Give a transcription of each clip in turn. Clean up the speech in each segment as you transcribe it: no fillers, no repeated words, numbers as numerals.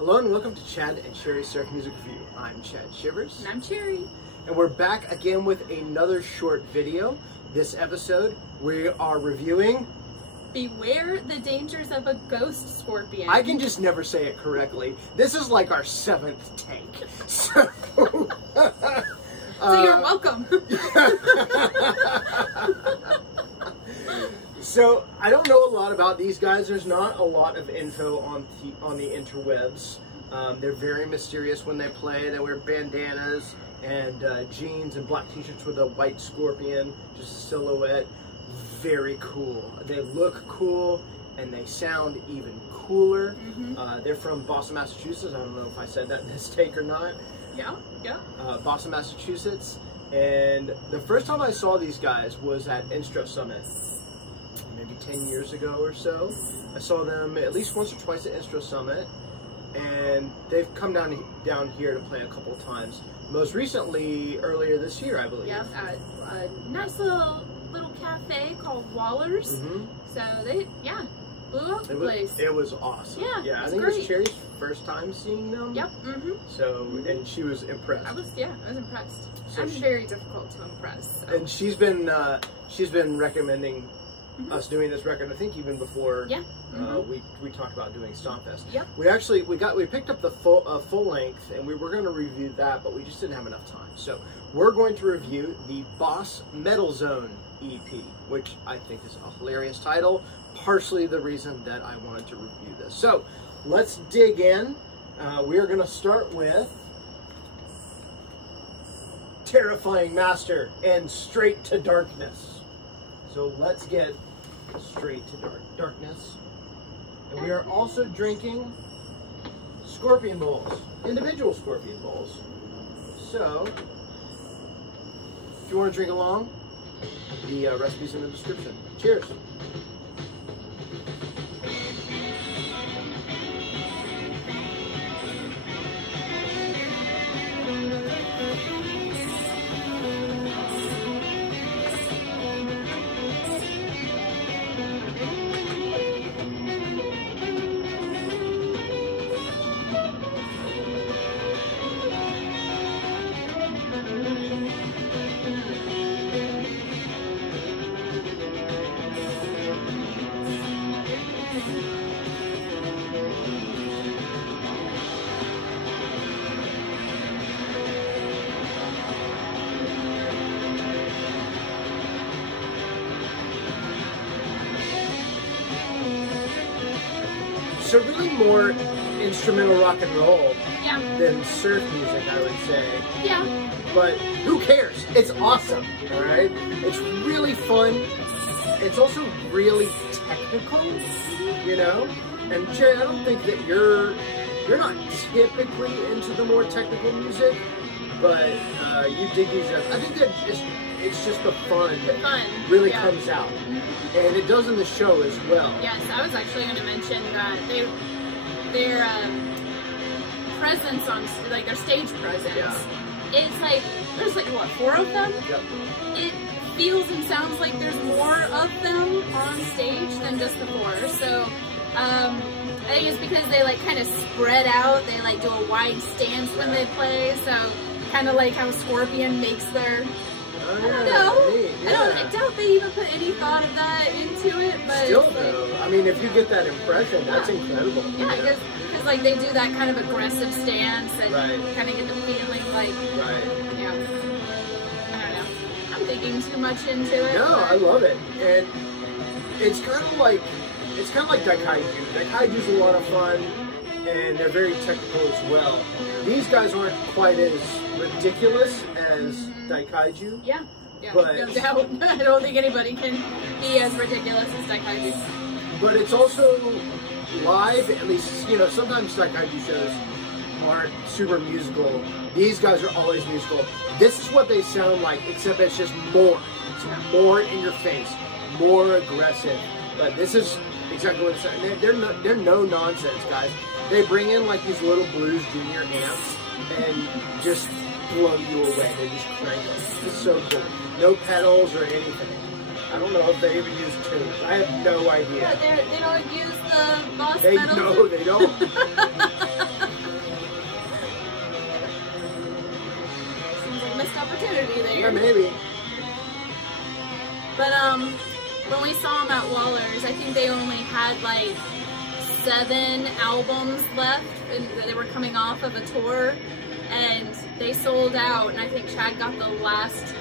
Hello and welcome to Chad and Sherry's Surf Music Review. I'm Chad Shivers. And I'm Sherry. And we're back again with another short video. This episode, we are reviewing... Beware the dangers of a ghost scorpion. I can just never say it correctly. This is like our 7th take. So you're welcome. So I don't know a lot about these guys. There's not a lot of info on the interwebs. They're very mysterious when they play. They wear bandanas and jeans and black t-shirts with a white scorpion, just a silhouette. Very cool. They look cool and they sound even cooler. They're from Boston, Massachusetts. I don't know if I said that in this take or not. Yeah. Boston, Massachusetts. And the first time I saw these guys was at Instro Summit, maybe 10 years ago or so. I saw them at least once or twice at Instro Summit, and they've come down here to play a couple times. Most recently, earlier this year, I believe. Yeah, at a nice little cafe called Waller's. So they, blew up the place. It was awesome. Yeah, I think great. it was Sherry's first time seeing them. Yep. So, and she was impressed. I was impressed. So I'm very difficult to impress. So. And she's been recommending us doing this record, I think even before we talked about doing StompFest. Yep. We picked up the full length, and we were going to review that, but we just didn't have enough time. So we're going to review the Boss Metal Zone EP, which I think is a hilarious title, partially the reason that I wanted to review this. So let's dig in. We are going to start with Terrifying Master and Straight to Darkness. So let's get straight to darkness. And we are also drinking scorpion bowls, individual scorpion bowls. So if you want to drink along, the recipe's in the description. Cheers. So really more instrumental rock and roll than surf music, I would say. Yeah. But who cares? It's awesome, all right? It's really fun. It's also really technical, you know? And Jerry, I don't think that you're not typically into the more technical music, but you dig these up. I think that it's just the fun that really comes out. And it does in the show as well. Yes, I was actually going to mention that their presence on, like their stage presence, is like, there's like, what, 4 of them? Yep. It feels and sounds like there's more of them on stage than just the 4. So, I think it's because they like kind of spread out, they like do a wide stance when they play, so kind of like how Scorpion makes their... I don't know. I doubt they even put any thought of that into it, but still though, I mean, if you get that impression, that's incredible. Yeah, because like they do that kind of aggressive stance and kind of get the feeling like, I don't know. I'm thinking too much into it. No, I love it, and it's kind of like Daikaiju. Daikaiju's a lot of fun, and they're very technical as well. These guys aren't quite as ridiculous as Daikaiju. Yeah, but no doubt. I don't think anybody can be as ridiculous as Daikaiju. But it's also live, at least, you know, sometimes Daikaiju shows aren't super musical. These guys are always musical. This is what they sound like, except it's just more. It's more in your face, more aggressive. But this is exactly what it's saying. They're no nonsense, guys. They bring in like these little Blues Junior amps and just blow you away. They just crank them. It's so cool. No pedals or anything. I don't know if they even use tunes. I have no idea. Yeah, they don't use the Boss Metal. pedals. No, they don't. years. I think they only had like 7 albums left, and they were coming off of a tour, and they sold out. And I think Chad got the last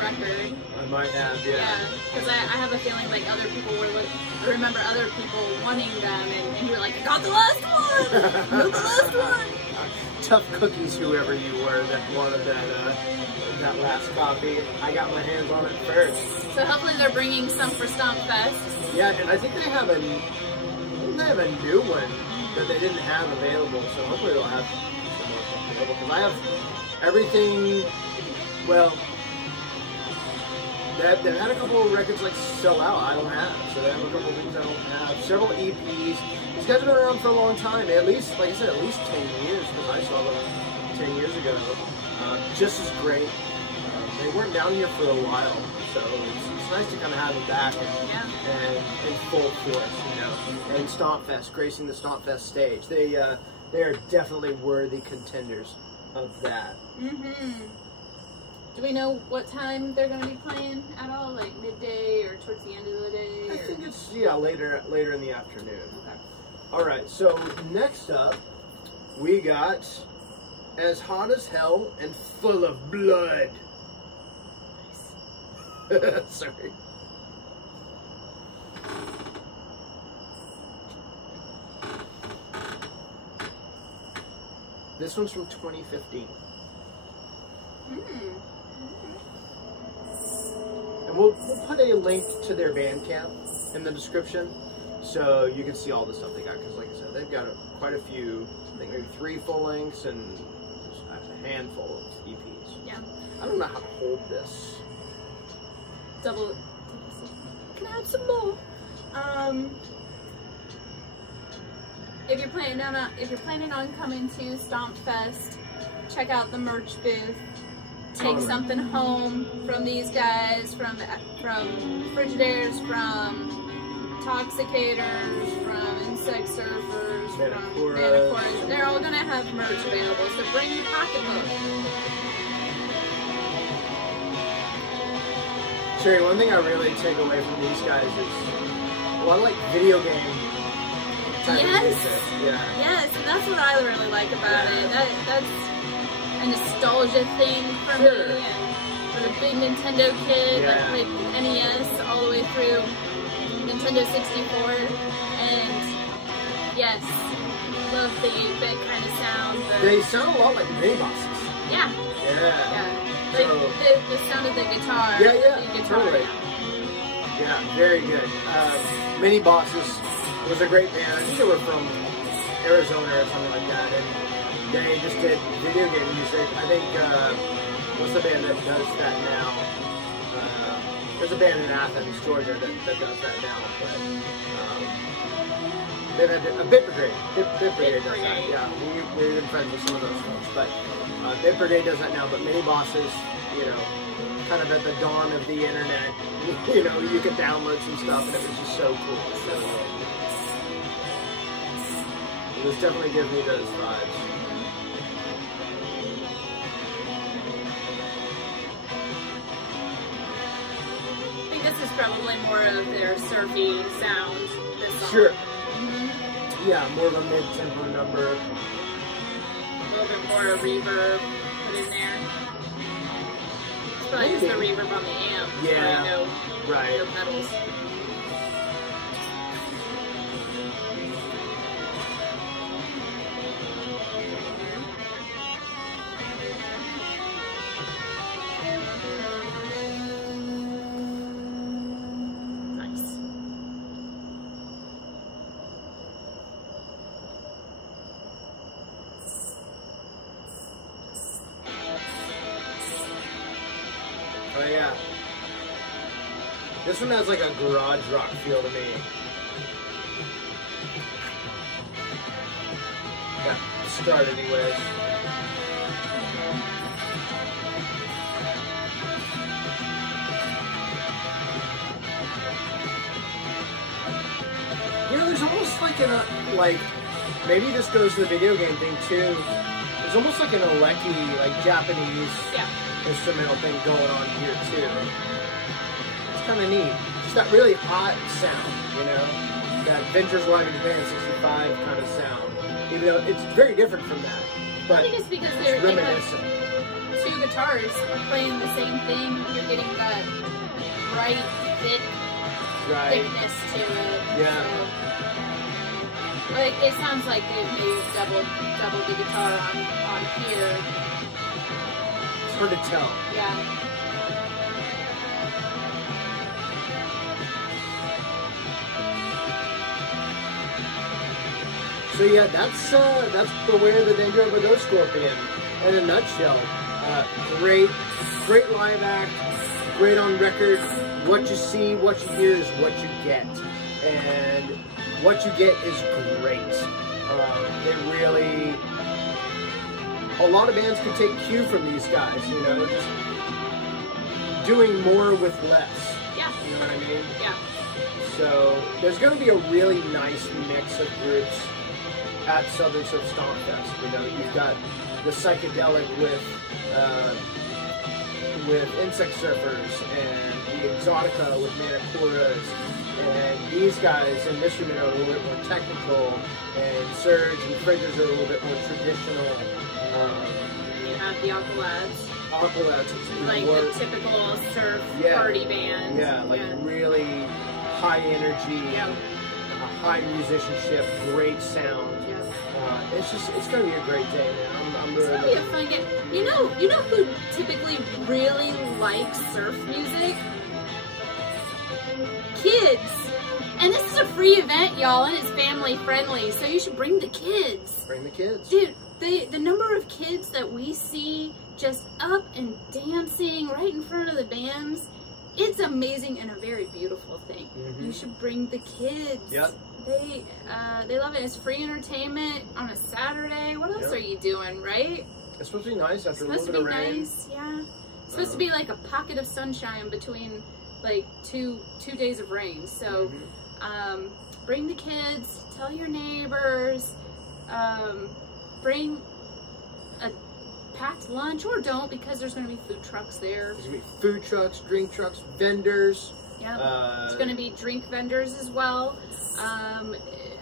record. I might have, yeah. Yeah, because I have a feeling like other people were remember other people wanting them, and you were like, I got the last one! I got the last one! Tough cookies, whoever you were that wanted that last copy. I got my hands on it first. So hopefully they're bringing some for StompFest. Yeah, and I think they have a new one that they didn't have available, so hopefully they'll have some more stuff available. Because I have everything, well, they've had a couple of records like sell out I don't have, so they have a couple of things I don't have. Several EPs. These guys have been around for a long time, at least, like I said, at least 10 years, because I saw them 10 years ago. Just as great. They weren't down here for a while, so it's nice to kind of have them back and in full force, you know. And StompFest, gracing the StompFest stage. They are definitely worthy contenders of that. Mm-hmm. Do we know what time they're going to be playing at all? Like midday or towards the end of the day? I think it's, later in the afternoon. Okay. All right, so next up, we got As Hot as Hell and Full of Blood. Nice. Sorry. This one's from 2015. And we'll put a link to their Bandcamp in the description, so you can see all the stuff they got. Because, like I said, they've got quite a few. I think maybe 3 full lengths and a handful of EPs. Yeah. I don't know how to hold this. Double. Can I have some more? If you're planning on coming to StompFest, check out the merch booth. Take something home from these guys, from Frigidaires, from Toxicators, from Insect Surfers, from Manicoras. They're all gonna have merch available, so bring your pocketbook. Sherry, one thing I really take away from these guys is a lot of like video game type of music. Yeah. Yes, and that's what I really like about it. That's a nostalgia thing for me, and for a big Nintendo kid that played NES all the way through Nintendo 64, and yes, love the 8-bit kind of sound. They sound a lot like mini bosses. Yeah. Like the sound of the guitar. Totally. Yeah, very good. Mini Bosses was a great band. I think they were from Arizona or something like that. And they just did video game music. I think, what's the band that does that now? There's a band in Athens, Georgia that does that now. But then a Bit Brigade. Bit Brigade does that. Yeah, we've been friends with some of those folks. But Bit Brigade does that now. But Mini Bosses, you know, kind of at the dawn of the internet, you know, you could download some stuff and it was just so cool. So it was definitely giving me those vibes. I think this is probably more of their surfy sound. This song. Sure. Yeah, more of a mid-tempo number. A little bit more reverb put in there. Probably just the reverb on the amp. Yeah. No pedals. Nice. Oh yeah. This one has like a garage rock feel to me. Yeah, start anyways. You know, there's almost like maybe this goes to the video game thing too. There's almost like an Aleki, like Japanese instrumental thing going on here too. It's kind of neat. just that really hot sound, you know, that Ventures Live in Japan 65 kind of sound. Even though it's very different from that, but I think it's because they have two guitars playing the same thing. You're getting that bright, thickness to it. Yeah. So, like, it sounds like they maybe doubled the guitar on here. It's hard to tell. Yeah. So yeah, that's Beware the Danger of a Ghost Scorpion in a nutshell. Great live act, great on record. What you see, what you hear is what you get, and what you get is great. It really, a lot of bands could take cue from these guys, you know, just doing more with less. Yeah. You know what I mean? Yeah. So there's going to be a really nice mix of groups at Southern Surf StompFest. You know, you've got the psychedelic with Insect Surfers, and the Exotica with Manicuras, and these guys in Michigan are a little bit more technical, and Surge and Friggers are a little bit more traditional. You have the Aqualads. Aqualads, like more, the typical surf party band. Yeah, like really high energy, high musicianship, great sound. It's gonna be a great day, man. I'm really. It's gonna be a fun game. You know who typically really likes surf music? Kids. And this is a free event, y'all, and it's family friendly, so you should bring the kids. Bring the kids, dude. The number of kids that we see just up and dancing right in front of the bands, it's amazing and a very beautiful thing. Mm-hmm. You should bring the kids. Yep. They love it. It's free entertainment on a Saturday. What else are you doing, right? It's supposed to be nice after a little bit of rain. Nice, yeah. It's supposed to be like a pocket of sunshine between like two days of rain. So bring the kids, tell your neighbors, bring a packed lunch, or don't, because there's going to be food trucks there. There's going to be food trucks, drink trucks, vendors. Yeah, there's going to be drink vendors as well.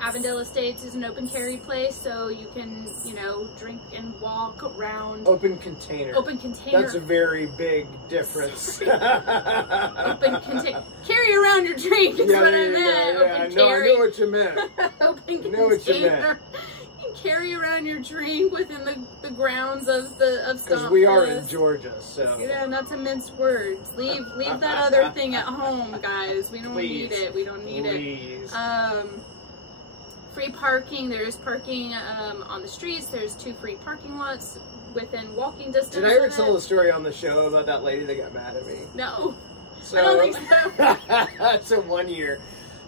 Avondale Estates is an open carry place, so you can, you know, drink and walk around. Open container. Open container. That's a very big difference. Open container. Carry around your drink is what I meant. Open carry. I know what you meant. Open container. I know what you meant. You carry around your drink within the grounds of StompFest. Because we are in Georgia, so. Yeah, not to mince words. Leave that other thing at home, guys. We don't need it. We don't need it. Free parking. There is parking on the streets. There's 2 free parking lots within walking distance. Did I ever tell the story on the show about that lady that got mad at me? No. So, I don't think so. So one year,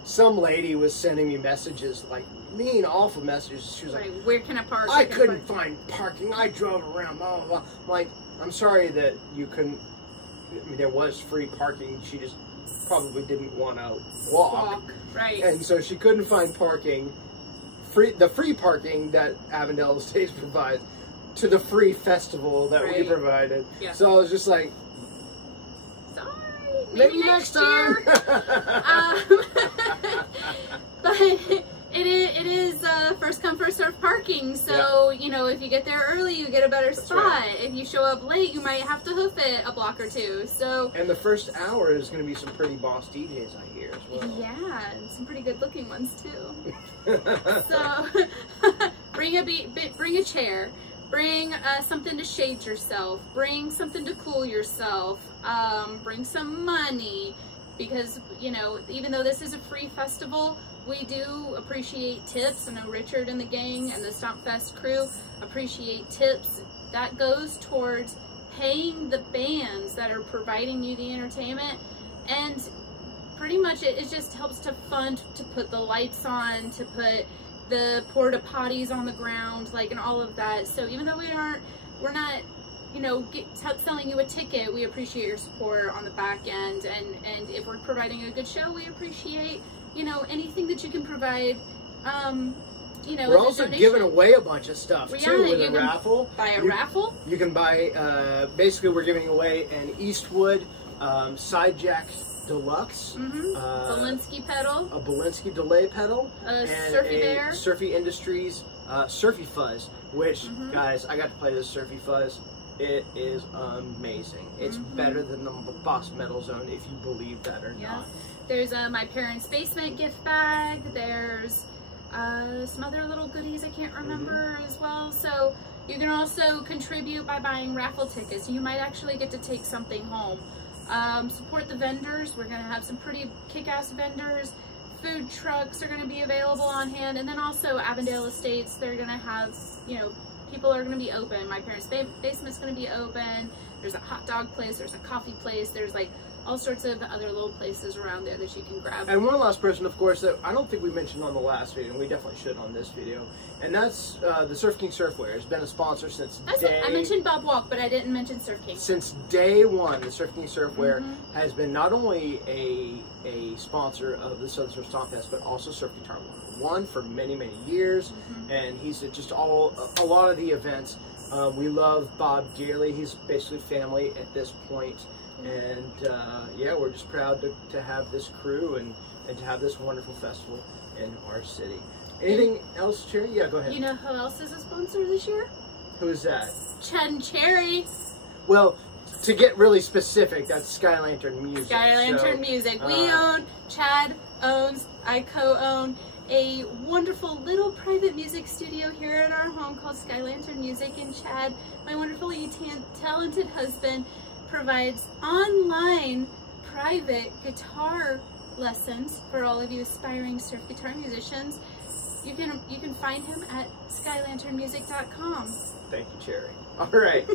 some lady was sending me messages, like mean, awful messages. She was like, "Where can I park? I couldn't find parking. I drove around, blah, blah, blah." I'm like, I'm sorry that you couldn't. I mean, there was free parking. She just probably didn't want to walk. Right. And so she couldn't find parking. The free parking that Avondale Estates provides to the free festival that we provided. Yeah. So I was just like, sorry, maybe next time. But it is first come first served parking. So you know, if you get there early, you get a better spot. Right. If you show up late, you might have to hoof it a block or 2. So. And the first hour is going to be some pretty boss DJs, I hear, as well. Yeah, and some pretty good looking ones too. So bring a chair, bring something to shade yourself, bring something to cool yourself, bring some money, because you know, even though this is a free festival, we do appreciate tips. I know Richard and the gang and the StompFest crew appreciate tips. That goes towards paying the bands that are providing you the entertainment, and pretty much it just helps to fund, to put the lights on, to put the porta potties on the ground, like, and all of that. So even though we're not, you know, selling you a ticket, we appreciate your support on the back end, and if we're providing a good show, we appreciate, you know, anything that you can provide. You know, we're also giving away a bunch of stuff too with a raffle. Buy a raffle. You can buy. Basically, we're giving away an Eastwood side jack Deluxe, Belinsky pedal, a Belinsky delay pedal, a and Surfy a Bear, Surfy Industries Surfy Fuzz, which, guys, I got to play this Surfy Fuzz. It is amazing. It's better than the Boss Metal Zone, if you believe that or not. There's my parents' basement gift bag. There's some other little goodies I can't remember as well. So you can also contribute by buying raffle tickets. You might actually get to take something home. Support the vendors. We're going to have some pretty kick-ass vendors. Food trucks are going to be available on hand. And then also Avondale Estates, they're going to have, you know, people are going to be open. My parents' basement's going to be open. There's a hot dog place. There's a coffee place. There's like all sorts of other little places around there that you can grab. And one last person, of course, that I don't think we mentioned on the last video, and we definitely should on this video, and that's the Surf King Surfwear. Has been a sponsor since I mentioned Bob Walk, but I didn't mention Surf King. Since day one, the Surf King Surfwear has been not only a sponsor of the Southern Surf StompFest, but also Surf Guitar 101 for many, many years, and he's at just a lot of the events. We love Bob dearly. He's basically family at this point. And yeah, we're just proud to have this crew and to have this wonderful festival in our city. Anything else, Cherry? Yeah, go ahead. You know who else is a sponsor this year? Who is that? Chad and Cherry. Well, to get really specific, that's Sky Lantern Music. Sky Lantern Music. We own, Chad owns, I co-own a wonderful little private music studio here at our home called Sky Lantern Music. And Chad, my wonderfully talented husband, provides online private guitar lessons for all of you aspiring surf guitar musicians. You can find him at skylanternmusic.com. Thank you, Cherry. All right.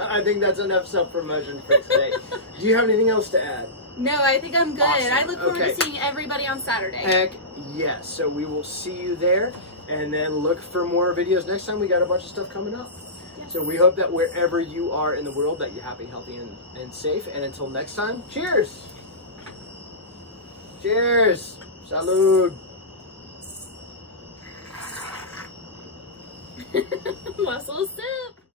I think that's enough self-promotion for today. Do you have anything else to add? No, I think I'm good. Awesome. I look forward to seeing everybody on Saturday. Heck yes. So we will see you there, and then look for more videos next time. We got a bunch of stuff coming up. So we hope that wherever you are in the world that you're happy, healthy, and safe. And until next time, cheers! Cheers! Salud! Muscle soup!